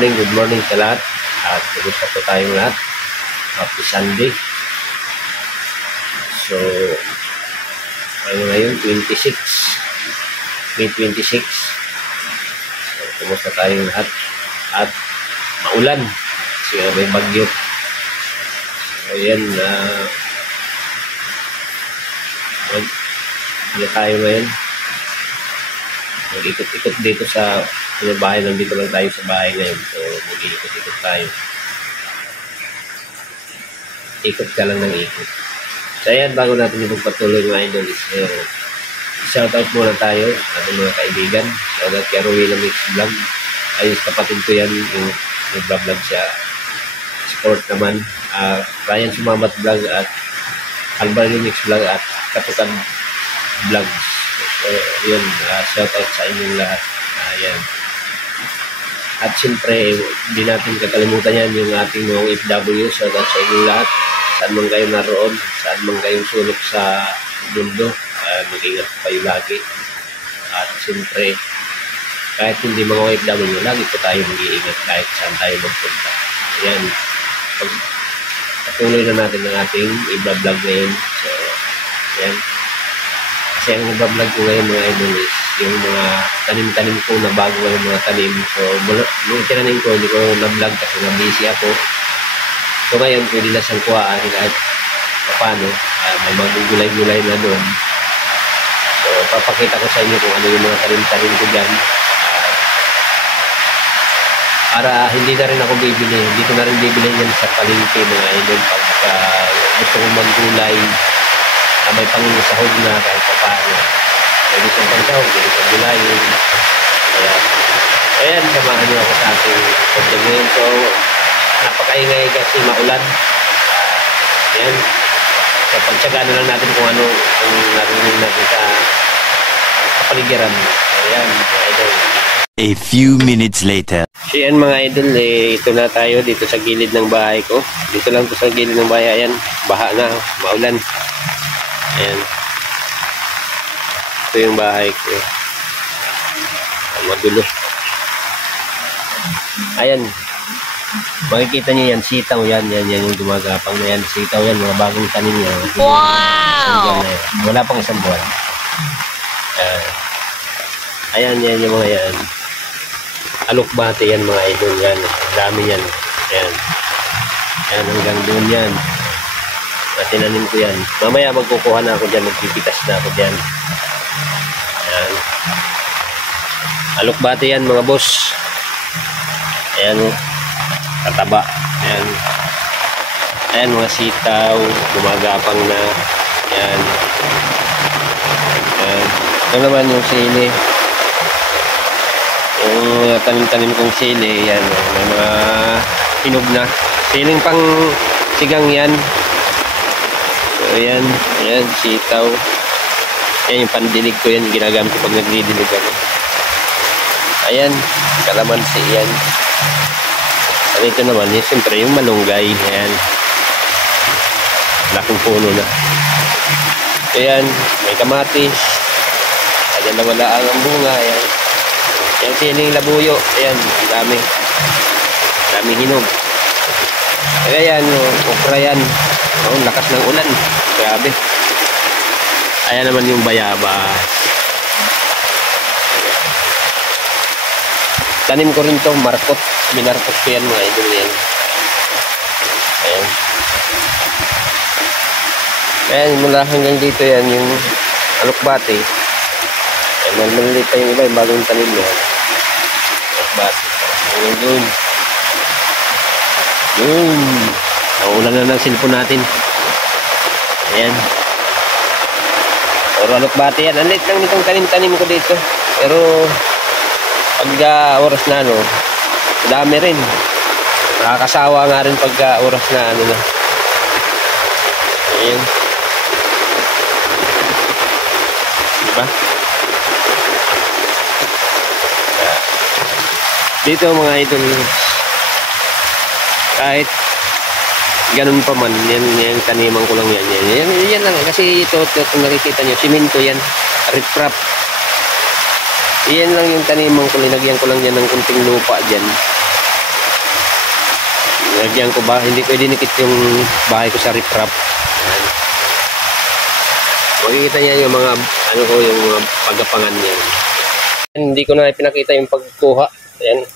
good morning sa lahat. At kumusta po tayong lahat. Happy Sunday. So, ngayon 26. May 26. So, kumusta tayong lahat. At maulan. Kasi may bagyo. So, yan. Ano tayo ngayon? Mag-ikot-ikot dito sa bahay. Nandito lang tayo sa bahay ngayon. So, mag-ikot-ikot tayo. Ikot ka lang ng ikot. So, ayan, bago natin ipagpatuloy mga idol is shoutout muna tayo ating mga kaibigan. Shoutout kay Rowena Mix Vlog. Ayos, kapatid ko yan. Yung vlog siya. Support naman. Ryan Sumamat Vlog at Alvaro Mix Vlog at Katukan Vlogs. So, yun, shoutout sa inyong lahat. Ayan. At siyempre, hindi natin kakalimutan yan yung ating mga OFW. Shoutout sa inyong lahat. Saan man kayo naroon, saan man kayong sulok sa mundo, mag-ingat kayo lagi. At siyempre, kahit hindi mga OFW, lagi po tayo mag-iingat kahit saan tayo magpunta. Ayan. Patuloy na natin ang ating i-vlog ngayon. So, ayan. Kasi ang iba-vlog ko ngayon mga idol is yung mga tanim-tanim ko na bago ngayon mga tanim. So, nung tinanim ko, hindi ko na-vlog kasi na-busy ako. So, ngayon, pwede na siyang kuhaan kahit paano. May mga gulay-gulay na doon. So, papakita ko sa inyo kung ano yung mga tanim-tanim ko dyan. Para hindi na rin ako bibili. Hindi ko na rin bibili yan sa palengke mga idol. Pagka gusto kong mag-gulay, may pangisahog na kahit paano. Pwede siyang pangsahog, pwede siyang gulayin. Ayan, samahan niyo ako sa ating pagdag ngayon. So, napakaingay kasi maulan. Ayan. So, pagtsagaan na lang natin kung ano ang narinig natin sa kapaligiran. Ayan, mga idol. A few minutes later. So, ayan mga idol, ito na tayo dito sa gilid ng bahay ko. Dito lang to sa gilid ng bahay. Ayan, baha na, maulan. Ayan. Ito yung bahay ko. Magulo. Ayan. Makikita nyo yan. Sitaw yan. Yan yung gumagapang na yan. Sitaw yan. Mga bagong tanim yan. Wow! Wala pang isang buwan. Ayan. Yan yung mga yan. Alokbate yan mga idol. Yan. Dami yan. Ayan. Ayan hanggang doon yan. Tinanim ko yan. Mamaya magkukuha na ako dyan. Magpipitas na ako dyan. Ayan. Alokbate yan mga boss. Ayan. Kataba. Ayan. Ayan mga sitaw. Gumagapang na. Ayan. Ayan. Ito naman yung sili. Yung tanim-tanim kong sili. Ayan. May mga hinog na. Siling pang sigang yan. So, ayan, ayan, sitaw. Ayan yung pandilig ko yan, ginagamit ko pag nagdidilig ako. Ayan, kalamansi yan. At ito naman, yun, siyempre yung malunggay. Ayan. Laking puno na. Ayan, may kamatis. Ayan na wala ang bunga. Ayan. Ayan, siling labuyo. Ayan, ang dami. Daming hinog. Ayan, okra yan. Oh, lakas ng ulan. Grabe. Ayan naman yung bayabas. Tanim ko rin to, markot. Minarkot ko yan mga idol yan. Ayan. Ayan, mula hanggang dito yan yung alokbate. Ayan, maliliit pa yung iba, yung bagong tanim mo. Alokbate. Ayan doon. Yun. Naulan na ng cellphone natin. Ayan. Pero alokbate yan. Ang liit lang nitong tanim-tanim ko dito. Pero pagka oras na ano, dami rin. Nakakasawa nga rin pagka oras na ano na. Ayan. Diba? Dito mga idol, kahit ganun pa man, yan taniman ko lang yan. Yan lang, kasi ito kung nakikita nyo, simento yan, riprap. Yan lang yung taniman ko, linagyan ko lang yan ng kunting lupa dyan. Lagyan ko ba? Hindi pwede nikit yung bahay ko sa riprap. Ayan. Makikita niya yung mga, ano ko, yung mga pagapangan niya. Hindi ko na pinakita yung pagkuha. Ayan.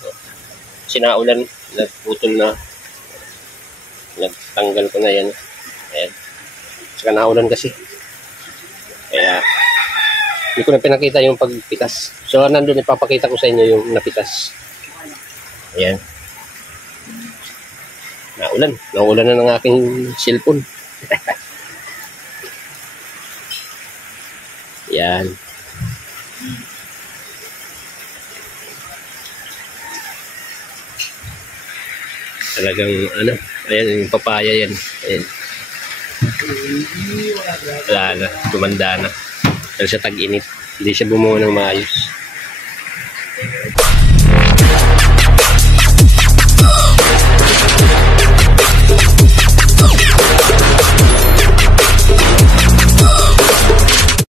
Sinaulan. Nagputol na. Nagtanggal ko na yan. Ayan. Saka naulan kasi. Kaya, hindi ko na pinakita yung pagpitas. So, nandun ipapakita ko sa inyo yung napitas. Ayan. Naulan. Naulan na ng aking cellphone. Yan. Talagang ano, ayan yung papaya yan. Ayan. Wala na, tumanda na. Dahil sa tag-init, hindi siya bumuo ng maayos.